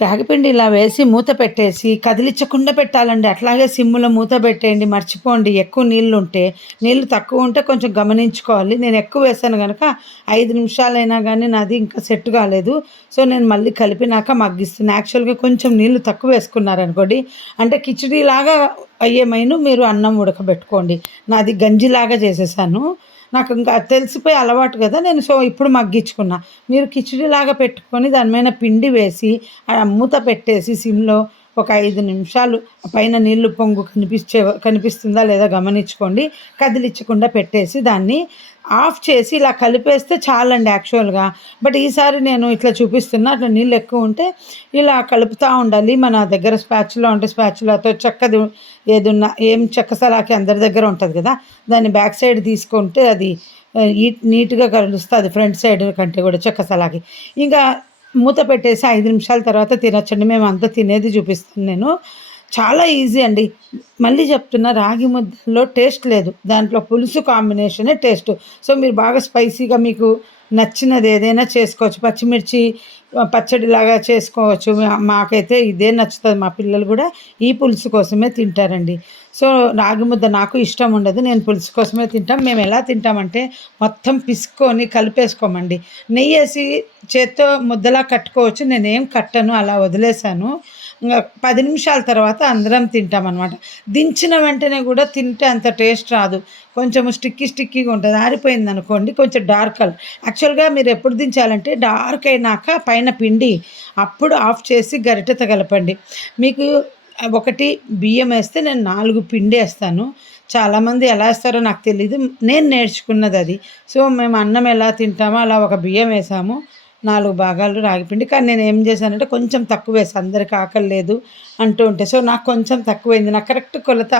రాగిపిండి ఇలా వేసి మూత పెట్టేసి కదిలిచ్చకుండా పెట్టాలండి. అట్లాగే సిమ్‌లో మూత పెట్టేయండి. మర్చిపోండి ఎక్కువ నీళ్లుంటే. నీళ్లు తక్కువ ఉంటే కొంచెం గమనించుకోవాలి. నేను ఎక్కువ వేసాను గనక 5 నిమిషాలైనా గానీ నాది ఇంకా సెట్ కాలేదు. సో, నేను మళ్ళీ కలిపినాక మగ్గిస్తున్నా. యాక్చువల్‌గా కొంచెం నీళ్లు తక్కువ వేసుకున్నారనుకోండి, అంటే కిచిడీలాగా అయ్యే మైను మీరు అన్నం ఉడకబెట్టుకోండి. నాది గంజిలాగా చేసేసాను. నాకు ఇంకా తెలిసిపోయి అలవాటు గదా! నేను ఇప్పుడు మగ్గించుకున్నా. మీరు కిచిడీలాగా పెట్టుకొని దాని మీద పిండి వేసి మూత పెట్టేసి సిమ్‌లో ఒక 5 నిమిషాలు పైన నీళ్లు పొంగు కనిపిస్తుందా లేదా గమనించుకోండి. కదిలిచ్చకుండా పెట్టేసి దాన్ని ఆఫ్ చేసి ఇలా కలిపేస్తే చాలండి యాక్చువల్‌గా. బట్ ఈసారి నేను ఇట్లా చూపిస్తున్నా. అట్లా నీళ్ళు ఎక్కువ ఉంటే ఇలా కలుపుతా ఉండాలి. మన దగ్గర స్పాచులా ఉంటే స్పాచులాతో చెక్కది ఏదున్నా చెక్క సలాకి అందరి దగ్గర ఉంటది కదా! దాన్ని బ్యాక్ సైడ్ తీసుకుంటే అది నీట్‌గా కలుస్తది ఫ్రంట్ సైడ్ కంటే కూడా చెక్క సలాకి. ఇంకా మూత పెట్టేసి 5 నిమిషాల తర్వాత తినొచ్చండి. మేమంతా తినేది చూపిస్తాను నేను. చాలా ఈజీ అండి. మళ్ళీ చెప్తున్నా, రాగి ముద్దలో టేస్ట్ లేదు. దాంట్లో పులుసు కాంబినేషనే టేస్టు. సో, మీరు బాగా స్పైసీగా మీకు నచ్చినది ఏదైనా చేసుకోవచ్చు. పచ్చిమిర్చి పచ్చడిలాగా చేసుకోవచ్చు. మాకైతే ఇదే నచ్చుతది. మా పిల్లలు గూడా ఈ పులుసు కోసమే తింటారండి. సో, రాగి ముద్ద నాకు ఇష్టం ఉండదు. నేను పులుసు కోసమే తింటాం. మేము ఎలా తింటామంటే మొత్తం పిసుక్కొని కలిపేసుకోమండి. నెయ్యేసి చేత్తో ముద్దలా కట్టుకోవచ్చు. నేనేం కట్టను, అలా వదిలేసాను. 10 నిమిషాల తర్వాత అందరం తింటామనమాట. దించిన వెంటనే గూడా తింటే అంత టేస్ట్ రాదు. కొంచెం స్టిక్కీగా ఉంటది. ఆరిపోయిందనుకోండి కొంచెం డార్క్ కలర్. యాక్చువల్‌గా మీరెప్పుడు దించాలంటే డార్క్ అయినాక పైన పిండి అప్పుడు ఆఫ్ చేసి గరిటెతో కలపండి. మీకు ఒకటి బియ్యమేస్తే నేను 4 పిండేస్తాను. చాలామంది ఎలా ఏస్తారో నాకు తెలీదు. నేను నేర్చుకున్నదది. సో, మేము అన్నం ఎలా తింటామో అలా ఒక బియ్యం ఏసాము. 4 భాగాలు రాగిపిండి. కానీ నేనేం చేశానంటే కొంచెం తక్కువేసా. అందరికి ఆకలి లేదు అంటూ ఉంటే. సో, నాకు కొంచెం తక్కువైంది. నాకు కరెక్ట్ కొలత.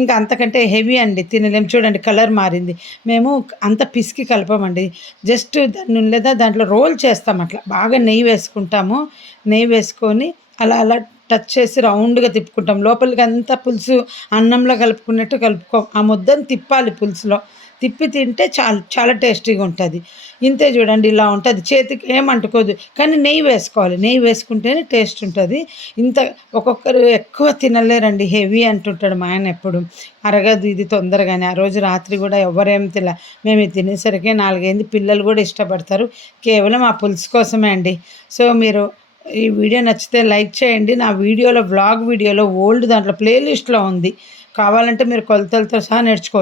ఇంకా అంతకంటే హెవీ అండి తినలేం. చూడండి కలర్ మారింది. మేము అంత పిసికి కలపమండి. జస్ట్ దాన్ని లేదా దాంట్లో రోల్ చేస్తాం అట్లా. బాగా నెయ్యి వేసుకుంటాము. నెయ్యి వేసుకొని అలా అలా టచ్ చేసి రౌండ్‌గా తిప్పుకుంటాం. లోపలికంతా పులుసు అన్నంలో కలుపుకున్నట్టు కలుపుకోం. ఆ ముద్దను తిప్పాలి పులుసులో. తిప్పి తింటే చాలా టేస్టీగా ఉంటది. ఇంతే చూడండి ఇలా ఉంటది. చేతికి ఏం అంటుకోదు. కానీ నెయ్యి వేసుకోవాలి. నెయ్యి వేసుకుంటేనే టేస్ట్ ఉంటది. ఇంత ఒక్కొక్కరు ఎక్కువ తినలేరండి. హెవీ అంటుంటాడు మా ఆయన ఎప్పుడు. అరగదు ఇది తొందరగానే. ఆ రోజు రాత్రి కూడా ఎవ్వరేం మేము ఇది తినేసరికి 4 అయింది. పిల్లలు కూడా ఇష్టపడతారు. కేవలం ఆ పులుసు కోసమే అండి. సో, మీరు ఈ వీడియో నచ్చితే లైక్ చేయండి. నా వీడియోలో వ్లాగ్ వీడియోలో ఓల్డ్ దాంట్లో ప్లే లిస్ట్‌లో ఉంది. కావాలంటే మీరు కొలతలతో సహా నేర్చుకోవచ్చు.